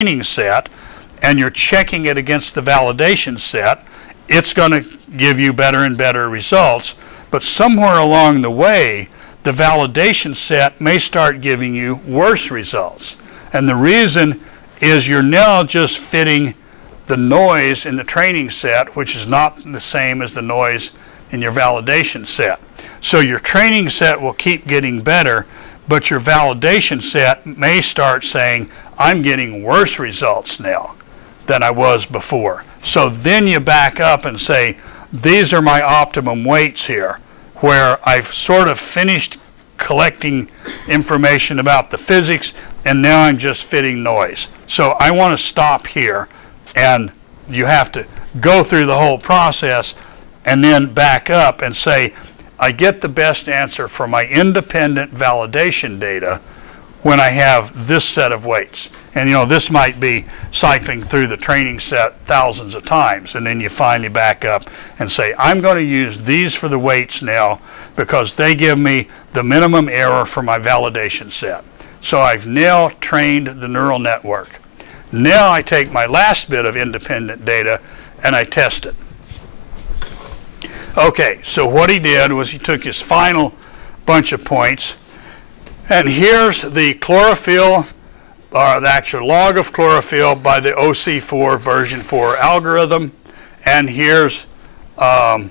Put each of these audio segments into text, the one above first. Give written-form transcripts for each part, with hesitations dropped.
training set and you're checking it against the validation set, it's going to give you better and better results. But somewhere along the way, the validation set may start giving you worse results. And the reason is you're now just fitting the noise in the training set, which is not the same as the noise in your validation set. So your training set will keep getting better, but your validation set may start saying, I'm getting worse results now than I was before. So then you back up and say, these are my optimum weights here, where I've sort of finished collecting information about the physics, and now I'm just fitting noise. So I want to stop here, and you have to go through the whole process and then back up and say, I get the best answer for my independent validation data when I have this set of weights. And this might be cycling through the training set thousands of times, and then you finally back up and say, I'm going to use these for the weights now because they give me the minimum error for my validation set. So I've now trained the neural network. Now I take my last bit of independent data and I test it. Okay, so what he did was he took his final bunch of points, and here's the chlorophyll, or the actual log of chlorophyll by the OC4 version 4 algorithm, and here's the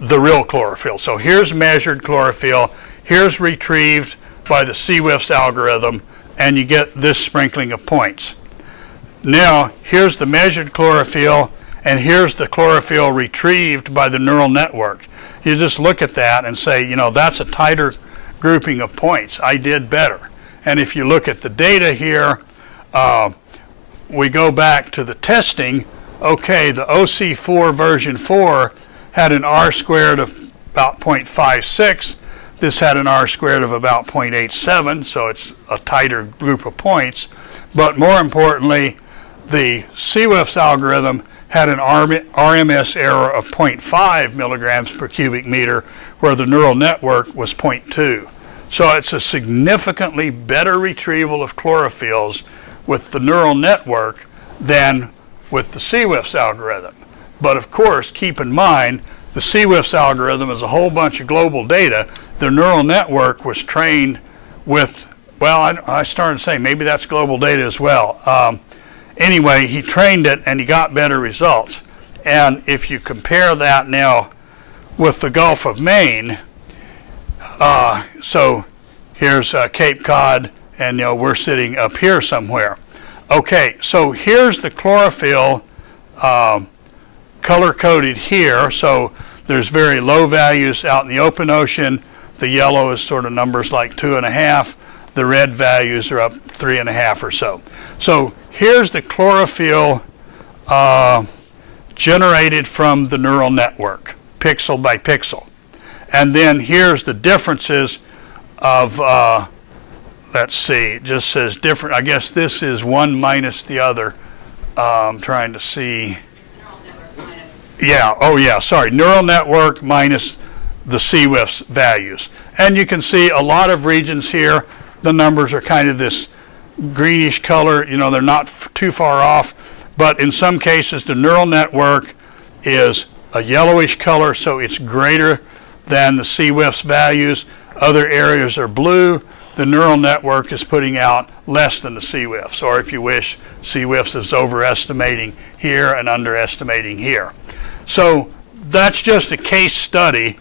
real chlorophyll. So here's measured chlorophyll, here's retrieved by the CWIFS algorithm, and you get this sprinkling of points. Now here's the measured chlorophyll, and here's the chlorophyll retrieved by the neural network. You just look at that and say, that's a tighter grouping of points. I did better. And if you look at the data here, we go back to the testing. Okay, the OC4 version 4 had an R squared of about 0.56. This had an R squared of about 0.87, so it's a tighter group of points. But more importantly, the CWIFS algorithm had an RMS error of 0.5 milligrams per cubic meter, where the neural network was 0.2. So it's a significantly better retrieval of chlorophylls with the neural network than with the CWIFS algorithm. But of course, keep in mind, the CWIFS algorithm is a whole bunch of global data. The neural network was trained with, well, I started to say maybe that's global data as well. Anyway, he trained it and he got better results. And if you compare that now with the Gulf of Maine, so here's Cape Cod, and we're sitting up here somewhere. Okay, so here's the chlorophyll color-coded here. So there's very low values out in the open ocean. The yellow is sort of numbers like 2.5. The red values are up 3.5 or so. So here's the chlorophyll generated from the neural network, pixel by pixel. And then here's the differences of, let's see, it just says different. I guess this is one minus the other. I'm trying to see. It's neural network minus. Yeah, oh yeah, sorry. Neural network minus the CWIFS values. And you can see a lot of regions here, the numbers are kind of this greenish color, they're not too far off, but in some cases the neural network is a yellowish color, so it's greater than the CWIFS values. Other areas are blue. The neural network is putting out less than the CWIFS, or if you wish, CWIFS is overestimating here and underestimating here. So that's just a case study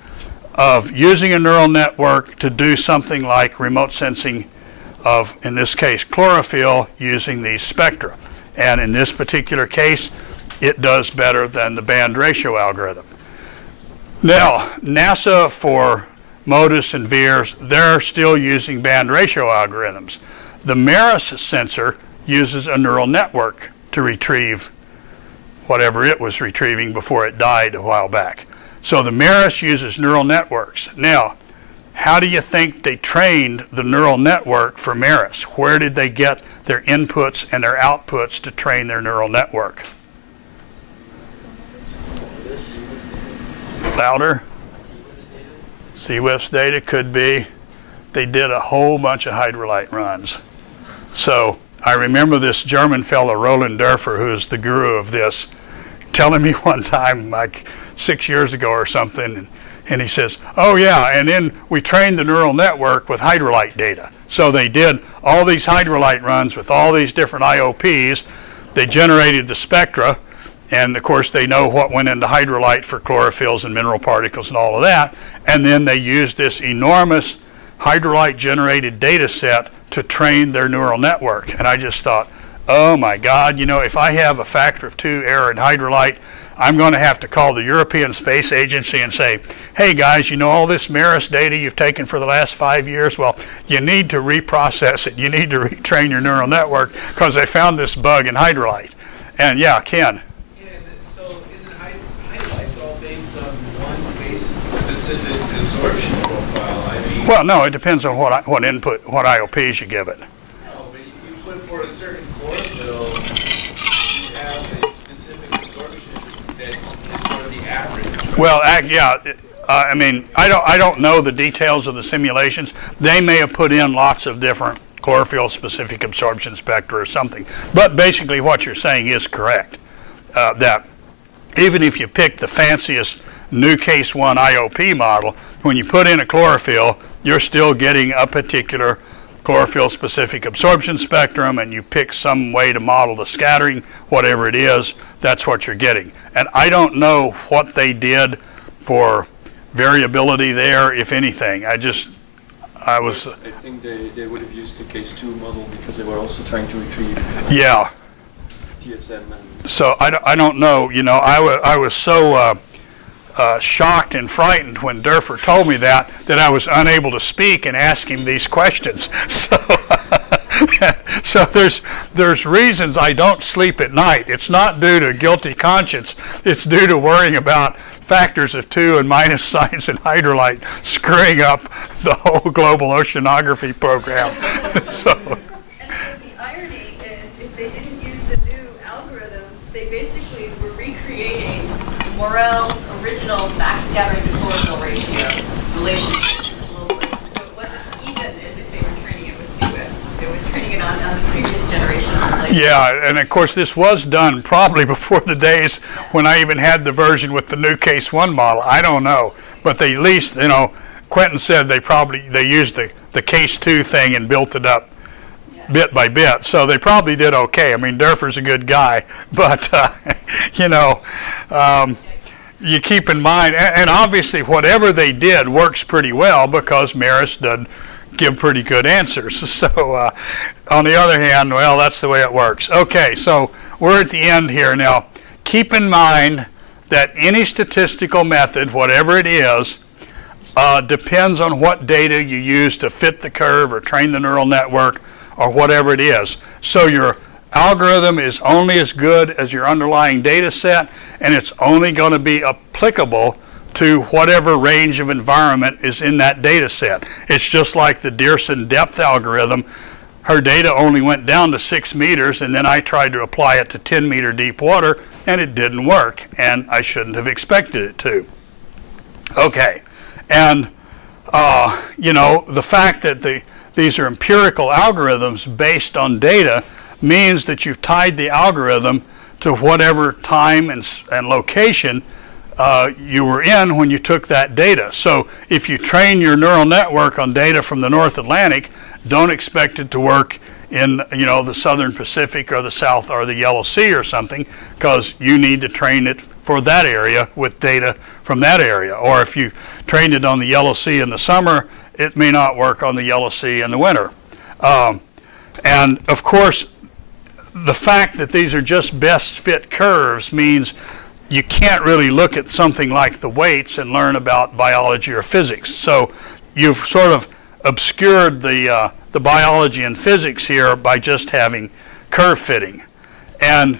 of using a neural network to do something like remote sensing of, in this case, chlorophyll using these spectra. And in this particular case, it does better than the band ratio algorithm. Now, NASA for MODIS and VIIRS, they're still using band ratio algorithms. The Maris sensor uses a neural network to retrieve whatever it was retrieving before it died a while back. So the Maris uses neural networks. Now, how do you think they trained the neural network for Maris? Where did they get their inputs and their outputs to train their neural network? Louder? CWIFS data could be. They did a whole bunch of hydrolyte runs. So I remember this German fellow, Roland Dörfer, who's the guru of this, telling me one time, like 6 years ago or something, and he says, oh yeah, and then we trained the neural network with hydrolyte data. So they did all these hydrolyte runs with all these different IOPs. They generated the spectra, and of course they know what went into hydrolyte for chlorophylls and mineral particles and all of that. And then they used this enormous hydrolyte generated data set to train their neural network. And I just thought, oh my God, you know, if I have a factor of 2 error in hydrolyte, I'm going to have to call the European Space Agency and say, hey guys, you know all this Maris data you've taken for the last 5 years? Well, you need to reprocess it. You need to retrain your neural network because they found this bug in hydrolyte. And yeah, Ken. Yeah, so isn't hydrolytes all based on one specific absorption profile? I mean, Well, no, it depends on what input, what IOPs you give it. no, but you put for a certain chlorophyll, you have a specific absorption that is sort of the average. Well, yeah, I mean, I don't know the details of the simulations. They may have put in lots of different chlorophyll-specific absorption spectra or something. But basically what you're saying is correct, that even if you pick the fanciest new case 1 IOP model, when you put in a chlorophyll, you're still getting a particular chlorophyll-specific absorption spectrum, and you pick some way to model the scattering, whatever it is, that's what you're getting. And I don't know what they did for variability there, if anything. I think they would have used the case 2 model because they were also trying to retrieve yeah. TSM. And So I don't know. You know, I was so shocked and frightened when Dörfer told me that I was unable to speak and ask him these questions. So there's reasons I don't sleep at night. It's not due to guilty conscience. It's due to worrying about factors of 2 and minus signs in hydrolyte screwing up the whole global oceanography program. So. And so the irony is, if they didn't use the new algorithms, they basically were recreating Morel's original backscattering to chlorophyll ratio relationship globally. So it wasn't even as if they were training it with CWIS. It was training it on the previous generation of relations. Yeah, and of course this was done probably before the days when I even had the version with the new case 1 model. I don't know, but they at least, you know, Quentin said they used the case 2 thing and built it up bit by bit, so they probably did okay. I mean, Dörfer's a good guy, but you know, you keep in mind, and obviously whatever they did works pretty well because Maris did give pretty good answers. So on the other hand, well, that's the way it works. Okay, so we're at the end here now. Keep in mind that any statistical method, whatever it is, depends on what data you use to fit the curve or train the neural network or whatever it is. So your algorithm is only as good as your underlying data set, and it's only going to be applicable to whatever range of environment is in that data set. It's just like the Dearson depth algorithm. Her data only went down to 6 meters, and then I tried to apply it to 10-meter deep water, and it didn't work, and I shouldn't have expected it to. Okay, and you know, the fact that these are empirical algorithms based on data means that you've tied the algorithm to whatever time and location you were in when you took that data. So if you train your neural network on data from the North Atlantic, don't expect it to work in, you know, the Southern Pacific or the South or the Yellow Sea or something, because you need to train it for that area with data from that area. Or if you trained it on the Yellow Sea in the summer, it may not work on the Yellow Sea in the winter. And of course, the fact that these are just best fit curves means you can't really look at something like the weights and learn about biology or physics. So you've sort of obscured the biology and physics here by just having curve fitting. And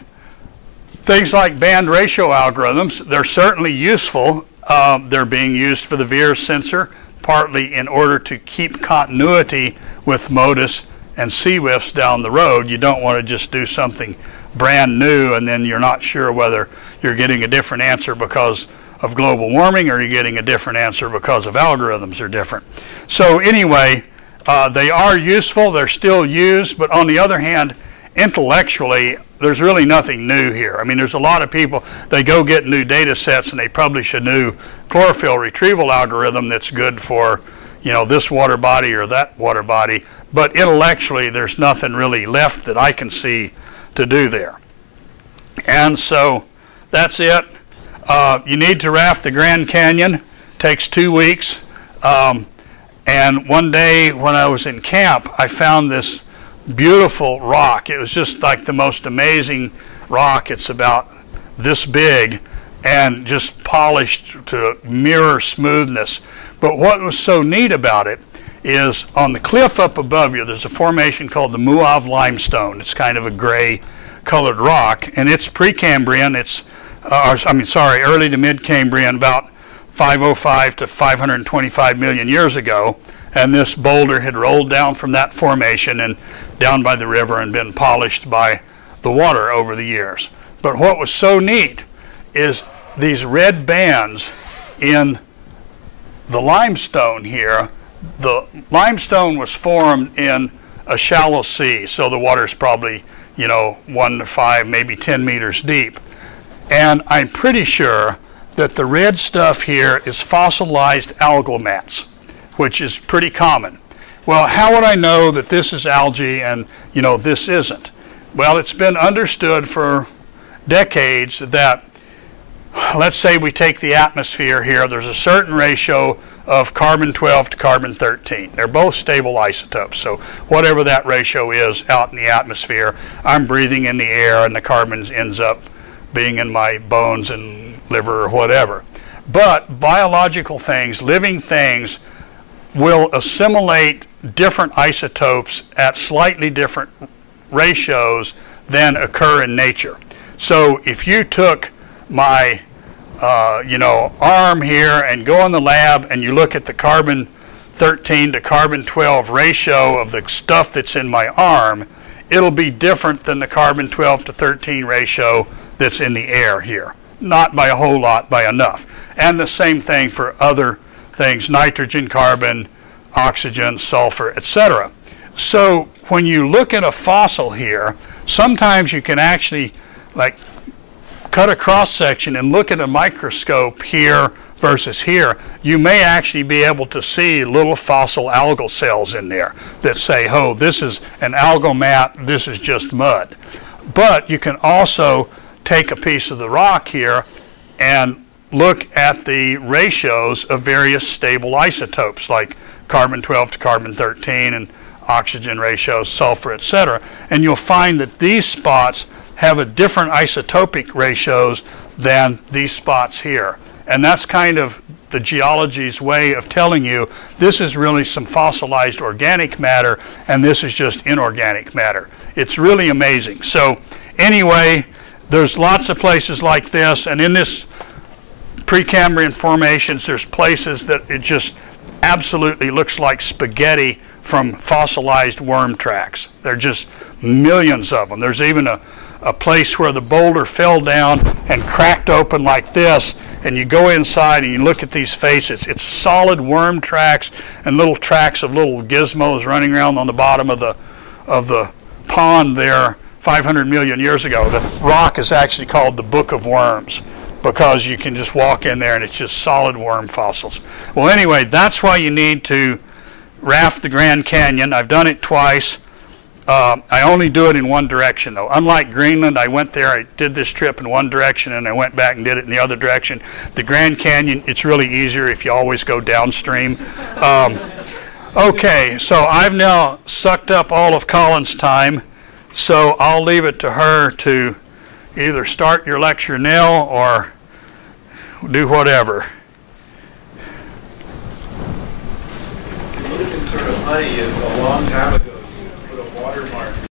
things like band ratio algorithms, they're certainly useful. They're being used for the VIIRS sensor, partly in order to keep continuity with MODIS and CWIFs down the road. You don't want to just do something brand new and then you're not sure whether you're getting a different answer because of global warming or you're getting a different answer because of algorithms are different. So anyway, They are useful, they're still used, but on the other hand, intellectually, there's really nothing new here. I mean, there's a lot of people, they go get new data sets and they publish a new chlorophyll retrieval algorithm that's good for, you know, this water body or that water body, but intellectually there's nothing really left that I can see to do there. And so that's it. You need to raft the Grand Canyon. Takes 2 weeks. And one day when I was in camp, I found this beautiful rock. It was just like the most amazing rock. It's about this big and just polished to mirror smoothness. But what was so neat about it is on the cliff up above you, there's a formation called the Muav limestone. It's kind of a gray colored rock, and it's Precambrian. It's, early to mid-Cambrian, about 505 to 525 million years ago. And this boulder had rolled down from that formation and down by the river and been polished by the water over the years. But what was so neat is these red bands in the limestone here. The limestone was formed in a shallow sea, so the water's probably, 1 to 5, maybe 10 meters deep. And I'm pretty sure that the red stuff here is fossilized algal mats, which is pretty common. Well, how would I know that this is algae and, this isn't? Well, it's been understood for decades that, let's say we take the atmosphere here, there's a certain ratio of carbon-12 to carbon-13. They're both stable isotopes, so whatever that ratio is out in the atmosphere, I'm breathing in the air and the carbon ends up being in my bones and liver or whatever. But biological things, living things, will assimilate different isotopes at slightly different ratios than occur in nature. So if you took my arm here and go in the lab and you look at the carbon-13 to carbon-12 ratio of the stuff that's in my arm, it'll be different than the carbon-12 to 13 ratio that's in the air here. Not by a whole lot, by enough. And the same thing for other things, nitrogen, carbon, oxygen, sulfur, etc. So when you look at a fossil here, sometimes you can actually cut a cross section and look at a microscope here versus here. You may actually be able to see little fossil algal cells in there that say, oh, this is an algal mat, this is just mud. But you can also take a piece of the rock here and look at the ratios of various stable isotopes like carbon-12 to carbon-13 and oxygen ratios, sulfur, etc. And you'll find that these spots have a different isotopic ratios than these spots here. And that's kind of the geology's way of telling you this is really some fossilized organic matter and this is just inorganic matter. It's really amazing. So anyway, there's lots of places like this, and in this Precambrian formations there's places that it just absolutely looks like spaghetti from fossilized worm tracks. There are just millions of them. There's even a place where the boulder fell down and cracked open like this, and you go inside and you look at these faces. It's solid worm tracks and little tracks of little gizmos running around on the bottom of the pond there 500 million years ago. The rock is actually called the Book of Worms because you can just walk in there and it's just solid worm fossils. Well, anyway, that's why you need to raft the Grand Canyon. I've done it twice. I only do it in one direction, though. Unlike Greenland, I went there, I did this trip in one direction, and I went back and did it in the other direction. The Grand Canyon, it's really easier if you always go downstream. Okay, so I've now sucked up all of Colin's time, so I'll leave it to her to either start your lecture now or do whatever. It would have been sort of funny if a long time ago